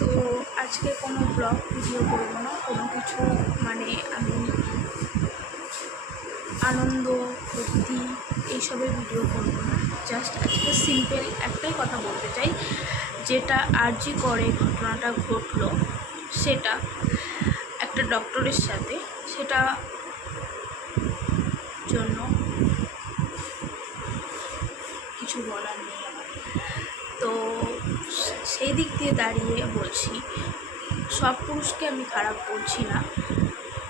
তো আজকে কোনো ব্লগ ভিডিও করবো না, কোনো কিছু মানে আমি আনন্দ ফুর্তি এইসবের ভিডিও করবো না। জাস্ট আজকে সিম্পল একটাই কথা বলতে চাই, যেটা আরজি করে ঘটনাটা ঘটলো সেটা একটা ডক্টরের সাথে, সেটা জন্য কিছু বলার নেই আমার। তো সেই দিক দিয়ে দাঁড়িয়ে বলছি, সব পুরুষকে আমি খারাপ বলছি না,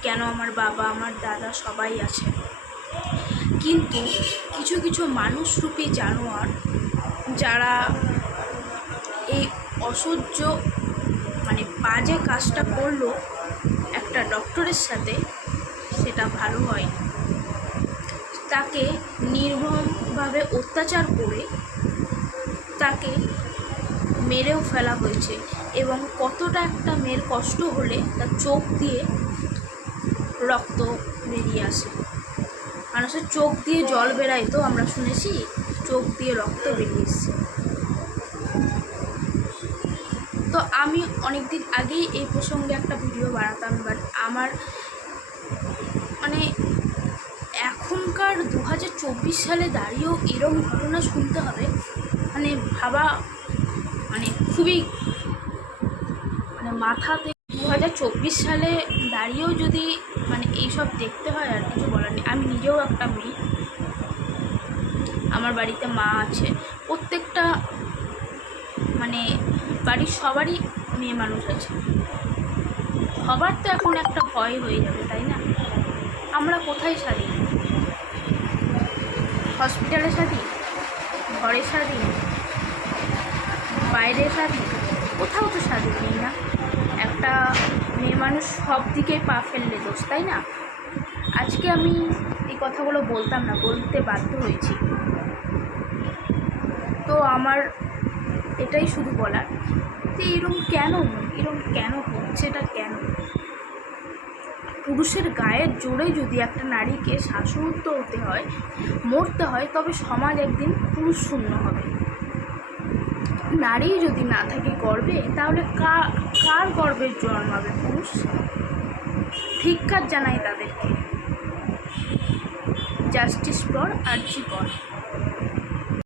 কেন আমার বাবা আমার দাদা সবাই আছে, কিন্তু কিছু কিছু মানুষরূপী জানোয়ার যারা এই অসহ্য মানে বাজে কাজটা করলো একটা ডক্টরের সাথে, সেটা ভালো হয়। তাকে নির্মমভাবে অত্যাচার করে তাকে মেরেও ফেলা হয়েছে, এবং কতটা একটা মেয়ের কষ্ট হলে তার চোখ দিয়ে রক্ত বেরিয়ে আসে। মানুষের চোখ দিয়ে জল বেরায়, তো আমরা শুনেছি চোখ দিয়ে রক্ত বেরিয়ে এসছে। তো আমি অনেক দিন আগেই এই প্রসঙ্গে একটা ভিডিও বানাতাম, বাট আমার মানে এখনকার 2024 সালে দাঁড়িয়েও এরকম ঘটনা শুনতে হবে মানে ভাবা মানে খুবই মানে মাথাতে 2024 সালে দাঁড়িয়েও যদি মানে এইসব দেখতে হয়, আর কিছু বলার নেই। আমি নিজেও একটা মেয়ে, আমার বাড়িতে মা আছে, প্রত্যেকটা মানে বাড়ির সবারই মেয়ে মানুষ আছে, সবার তো এখন একটা ভয় হয়ে যাবে, তাই না? আমরা কোথায় সারি? হসপিটালে সারি, ঘরে সারি, বাইরে সারি, কোথাও তো সারি নেই না। একটা মেয়ে মানুষ সব দিকে পা ফেললে দোষ, তাই না? আজকে আমি এই কথাগুলো বলতাম না, বলতে বাধ্য হয়েছি। তো আমার এটাই শুধু বলার যে এরকম কেন হচ্ছে, এটা কেন? পুরুষের গায়ের জোরে যদি একটা নারীকে শ্বাসরুদ্ধ হতে হয়, মরতে হয়, তবে সমাজ একদিন পুরুষ শূন্য হবে। নারী যদি না থাকে গর্বে, তাহলে কার গর্বের জন্মাবে পুরুষ? ধিক্কার জানাই তাদেরকে। জাস্টিস ফর আরজি কর।